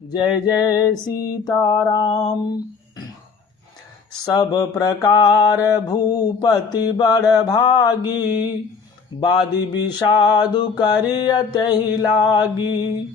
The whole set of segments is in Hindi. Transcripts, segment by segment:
जय जय सीताराम। सब प्रकार भूपति बड़ भागी, बादी विषादु करियत ही लागी।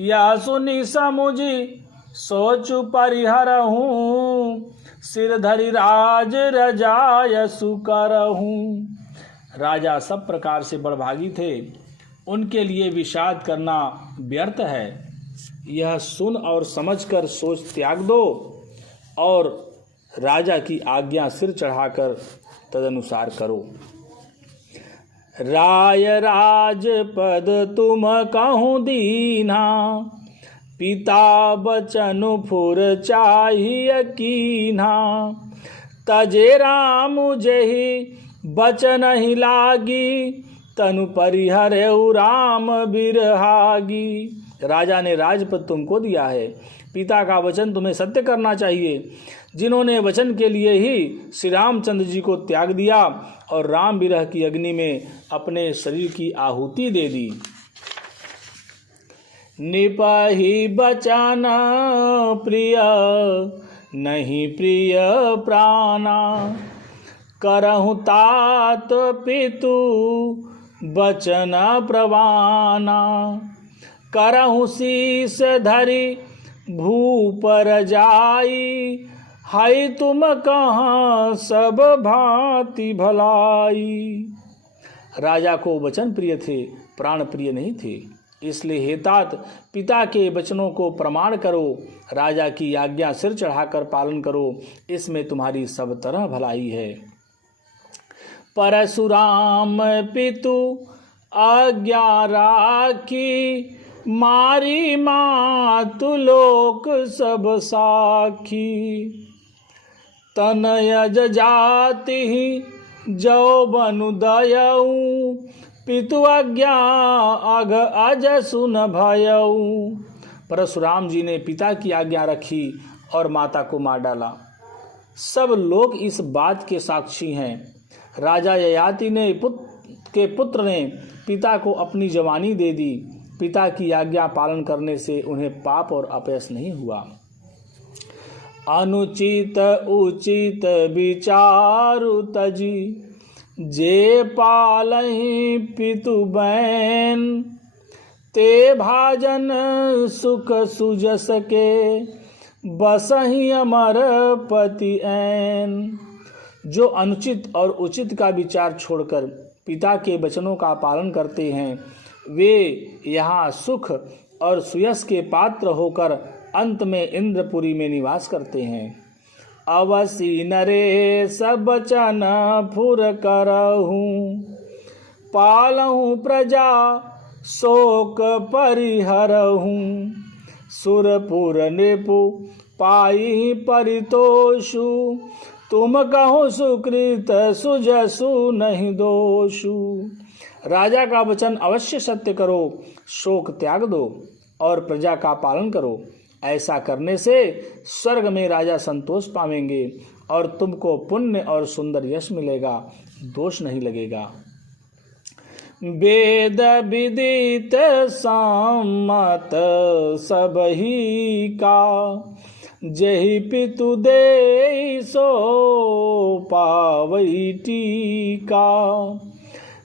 यह सुनि समुझी सोचु परिहरहूँ, सिर धरि राज रजाय सुकरहूँ। राजा सब प्रकार से बड़भागी थे, उनके लिए विषाद करना व्यर्थ है। यह सुन और समझकर सोच त्याग दो और राजा की आज्ञा सिर चढ़ाकर तदनुसार करो। राय राज पद तुम कहूँ दीना, पिता बचन फुर चाहिए कीन्हा। तजे राम जेहि बचन ही लागी, तनु परिहरऊ राम बिरहागी। राजा ने राजपद तुमको दिया है, पिता का वचन तुम्हें सत्य करना चाहिए। जिन्होंने वचन के लिए ही श्री रामचंद्र जी को त्याग दिया और राम विरह की अग्नि में अपने शरीर की आहुति दे दी। निपहि बचन प्रिय नहीं प्रिय प्राणा, करहु तात पितु बचन प्रवाना। करहु शीस धरि भूपर जाई, हाय तुम कहाँ सब भांति भलाई। राजा को वचन प्रिय थे, प्राण प्रिय नहीं थे। इसलिए हे तात, पिता के वचनों को प्रमाण करो, राजा की आज्ञा सिर चढ़ाकर पालन करो, इसमें तुम्हारी सब तरह भलाई है। परशुराम पितु आज्ञा राखी, मारी मातु लोक सब साखी। तनयज जाति जो बनु दयऊ, पितु आज्ञा अग अज सुन भयऊ। परशुराम जी ने पिता की आज्ञा रखी और माता को मार डाला। सब लोग इस बात के साक्षी हैं। राजा ययाति के पुत्र ने पिता को अपनी जवानी दे दी। पिता की आज्ञा पालन करने से उन्हें पाप और अपयश नहीं हुआ। अनुचित उचित विचारु तजी, जे पालहि पितु बैन। ते भाजन सुख सुजस के, बसहि अमर पति ऐन। जो अनुचित और उचित का विचार छोड़कर पिता के वचनों का पालन करते हैं, वे यहाँ सुख और सुयश के पात्र होकर अंत में इंद्रपुरी में निवास करते हैं। अवसी नरे सब बचन फुर करहूँ, पालहूँ प्रजा शोक परिहरहूँ। सुरपुर नृपु पाई परितोषु, तुम कहो सुकृत सुजसु नहीं दोषु। राजा का वचन अवश्य सत्य करो, शोक त्याग दो और प्रजा का पालन करो। ऐसा करने से स्वर्ग में राजा संतोष पावेंगे और तुमको पुण्य और सुंदर यश मिलेगा, दोष नहीं लगेगा। वेद विदित सम्मत सबही का, जहि पितु दे सो पावई टीका।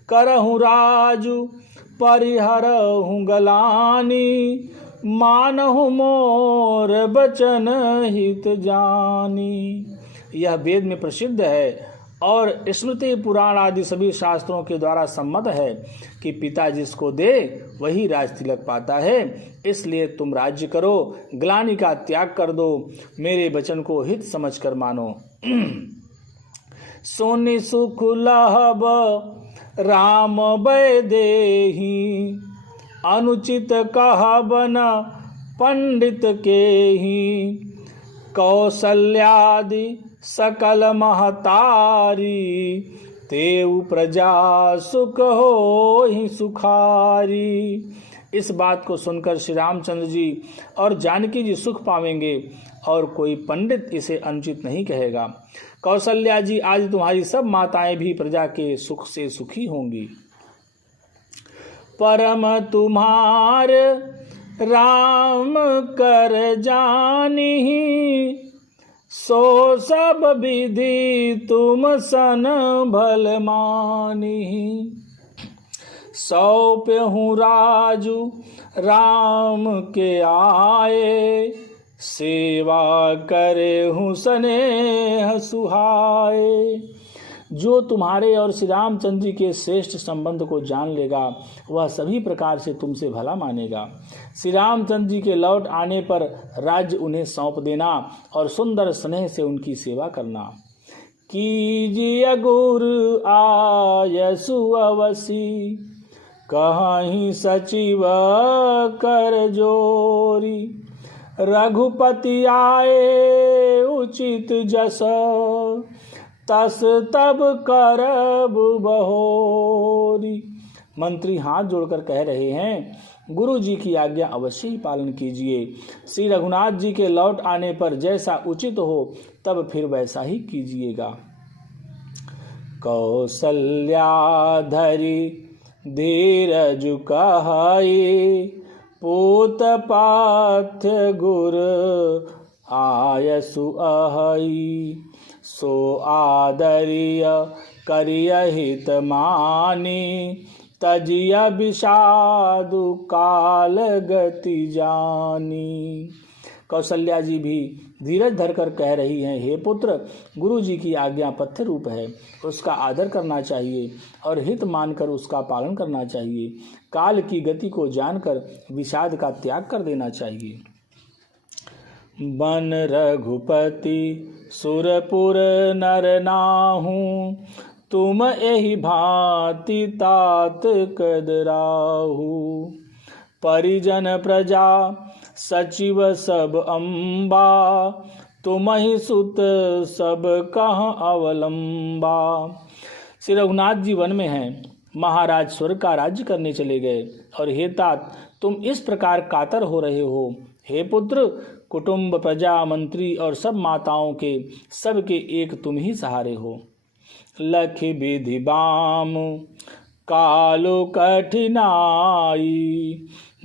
करहु राजु परिहरहु गलानी, मानहु मोर बचन हित जानी। यह वेद में प्रसिद्ध है और स्मृति पुराण आदि सभी शास्त्रों के द्वारा सम्मत है कि पिता जिसको दे वही राज तिलक पाता है। इसलिए तुम राज्य करो, ग्लानि का त्याग कर दो, मेरे वचन को हित समझकर मानो। सोनि सुख लहब राम वैदेही, अनुचित कहबन पंडित के ही। कौशल्यादि सकल महतारी, तेउ प्रजा सुख हो ही सुखारी। इस बात को सुनकर श्री रामचंद्र जी और जानकी जी सुख पावेंगे और कोई पंडित इसे अनुचित नहीं कहेगा। कौशल्या जी आज तुम्हारी सब माताएं भी प्रजा के सुख से सुखी होंगी। परम तुम्हार राम कर जानिहि, सो सब विधि तुम सन भल मानिहि। सौंप्यहूँ राजू राम के आए, सेवा करे हूँ स्नेह सुहाए। जो तुम्हारे और श्री रामचंद्र जी के श्रेष्ठ संबंध को जान लेगा वह सभी प्रकार से तुमसे भला मानेगा। श्री रामचंद्र जी के लौट आने पर राज्य उन्हें सौंप देना और सुंदर स्नेह से उनकी सेवा करना। कीजिए गुरु आयसु अवसी, कहीं सचिव कर जोरी। रघुपति आए उचित जस, तस तब करब बहोरी। मंत्री हाथ जोड़कर कह रहे हैं, गुरु जी की आज्ञा अवश्य ही पालन कीजिए। श्री रघुनाथ जी के लौट आने पर जैसा उचित हो तब फिर वैसा ही कीजिएगा। कौसल्या धरी धीरज कहाई, पूत पाथ्य गुर आयसु अहई। सो आदरिय करिय हित मानी, तजिय विषादु काल गति जानी। कौशल्या जी भी धीरज धरकर कह रही हैं, हे पुत्र, गुरु जी की आज्ञा पथ्य रूप है, उसका आदर करना चाहिए और हित मानकर उसका पालन करना चाहिए। काल की गति को जानकर विषाद का त्याग कर देना चाहिए। बन रघुपति सुरपुर नर नाहू, तुम एहि भांति तात कदराहू। परिजन प्रजा सचिव सब अम्बा, तुमहि सुत सब कहाँ अवलंबा। श्री रघुनाथ जी वन में हैं, महाराज स्वर्ग का राज्य करने चले गए और हे तात, तुम इस प्रकार कातर हो रहे हो। हे पुत्र, कुटुंब प्रजा मंत्री और सब माताओं के सबके एक तुम ही सहारे हो। लख विधि बाम कालो कठिनाई,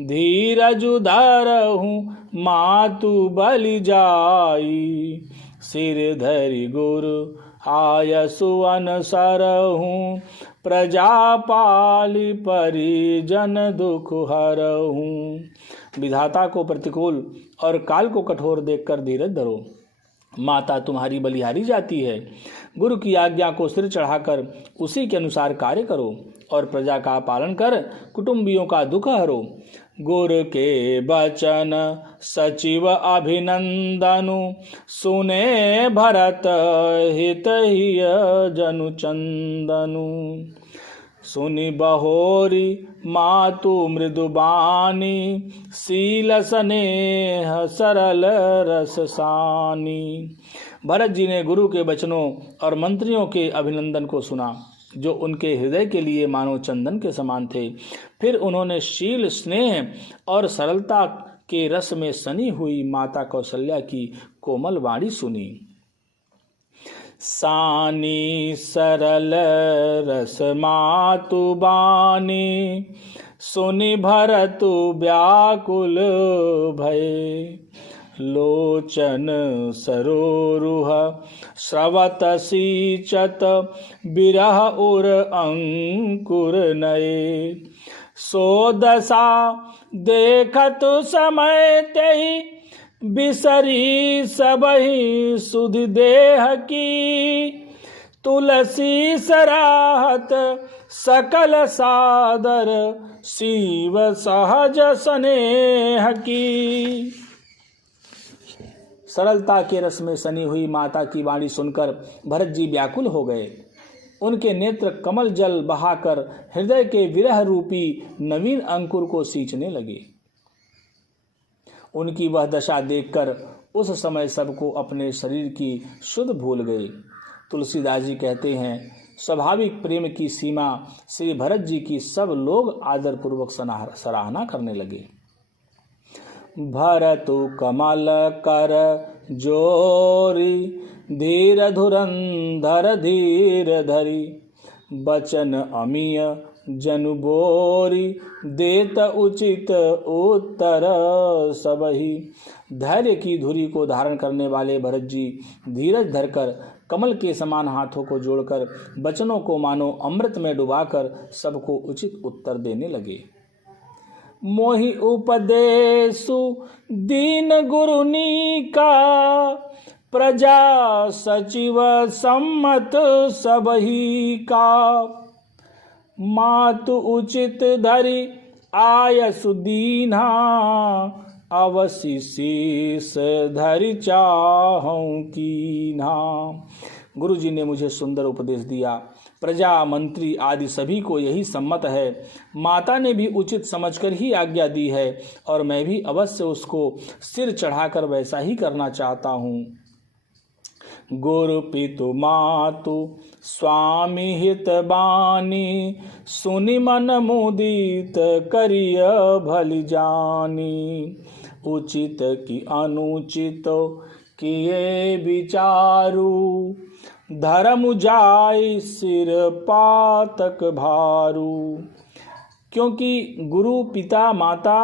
धीरज धरहूँ मातु बलि जाई। सिर धरि गुरु आयसु अनसरहूँ, प्रजा पालि परिजन दुख हरहूँ। विधाता को प्रतिकूल और काल को कठोर देखकर धीरज धरो। माता तुम्हारी बलिहारी जाती है। गुरु की आज्ञा को सिर चढ़ाकर उसी के अनुसार कार्य करो और प्रजा का पालन कर कुटुंबियों का दुख हरो। गुरु के बचन सचिव अभिनंदनु, सुने भरत हित हिय जनु चंदनु। सुनि बहोरी मातु मृदुबानी, शील स्नेह सरल रस सानी। भरत जी ने गुरु के वचनों और मंत्रियों के अभिनंदन को सुना जो उनके हृदय के लिए मानो चंदन के समान थे। फिर उन्होंने शील स्नेह और सरलता के रस में सनी हुई माता कौशल्या की कोमल वाणी सुनी। सानी सरल रस मातु बानी, सुनि भरतु व्याकुल भय। लोचन सरोरुह स्रवत सींचत, बिरह उर अंकुर नए। सो दशा देखत समय तेहि, बिसरी सबहि सुधि देह की। तुलसी सराहत सकल सादर, शिव सहज स्नेह की। सरलता के रस में सनी हुई माता की वाणी सुनकर भरत जी व्याकुल हो गए। उनके नेत्र कमल जल बहाकर हृदय के विरह रूपी नवीन अंकुर को सींचने लगे। उनकी वह दशा देखकर उस समय सबको अपने शरीर की शुद्ध भूल गए। तुलसीदास जी कहते हैं, स्वाभाविक प्रेम की सीमा श्री भरत जी की सब लोग आदर पूर्वक सराहना करने लगे। भरतु कमल कर जोरी, धीर धुरंधर धीर धरी। बचन अमीय जनु बोरी देत उचित उत्तर सबही। धैर्य की धुरी को धारण करने वाले भरत जी धीरज धरकर कमल के समान हाथों को जोड़कर वचनों को मानो अमृत में डुबाकर सबको उचित उत्तर देने लगे। मोहि उपदेशु दीन गुरुनी का, प्रजा सचिव सम्मत सबही का। मातु उचित धरि आयसु दीन्हा, अवसि शीस धरि चाहूं कीन्हा। गुरु जी ने मुझे सुंदर उपदेश दिया। प्रजा मंत्री आदि सभी को यही सम्मत है। माता ने भी उचित समझकर ही आज्ञा दी है और मैं भी अवश्य उसको सिर चढ़ाकर वैसा ही करना चाहता हूँ। गुरु पितु मातु स्वामी हित बानी, सुनि मन मुदित करिय भली जानी। उचित की अनुचित किए विचारु, धर्म जाय सिर पातक भारू। क्योंकि गुरु पिता माता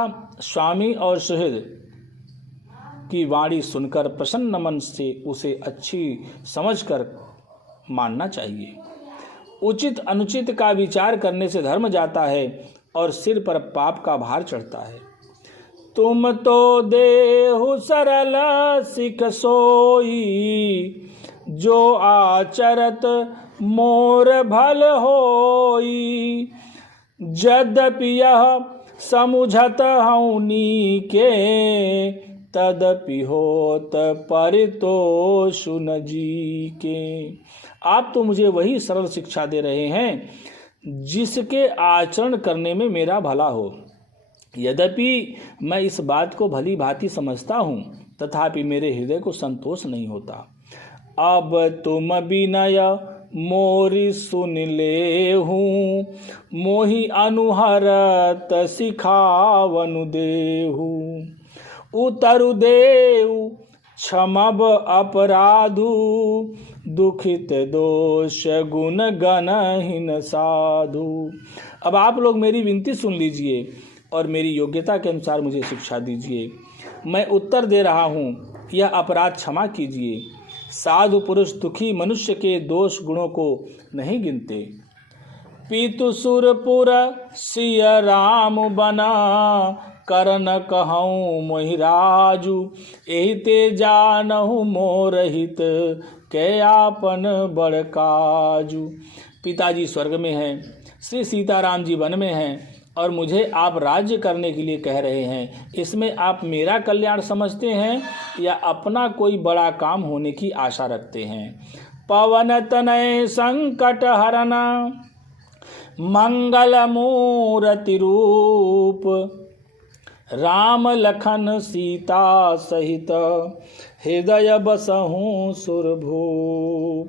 स्वामी और सुहृद की वाणी सुनकर प्रसन्न मन से उसे अच्छी समझकर मानना चाहिए। उचित अनुचित का विचार करने से धर्म जाता है और सिर पर पाप का भार चढ़ता है। तुम तो देहु सरल सिख सोई, जो आचरत मोर भल होई। यद्यपि यह समुझत हऊनी के, तदपि होत परितोष न जी के। आप तो मुझे वही सरल शिक्षा दे रहे हैं जिसके आचरण करने में मेरा भला हो। यद्यपि मैं इस बात को भली भांति समझता हूँ, तथापि मेरे हृदय को संतोष नहीं होता। अब तुम विनय मोरी सुन ले हूँ, मोहि अनुहरत सिखावनु देहु। उतरु देव क्षमब अपराधु, दुखित दोष गुण गणहीन साधु। अब आप लोग मेरी विनती सुन लीजिए और मेरी योग्यता के अनुसार मुझे शिक्षा दीजिए। मैं उत्तर दे रहा हूँ, यह अपराध क्षमा कीजिए। साधु पुरुष दुखी मनुष्य के दोष गुणों को नहीं गिनते। पीतु सुरपुर सिय राम बना, करन कहूँ मोहिराजू। एहि ते जानहु मोर हित, कै आपन बड़ काजू। पिताजी स्वर्ग में हैं, श्री सीताराम जी वन में हैं और मुझे आप राज्य करने के लिए कह रहे हैं। इसमें आप मेरा कल्याण समझते हैं या अपना कोई बड़ा काम होने की आशा रखते हैं। पवन तनय संकट हरना, मंगल मूर्ति रूप। राम लखन सीता सहित, हृदय बसहु सुरभूप।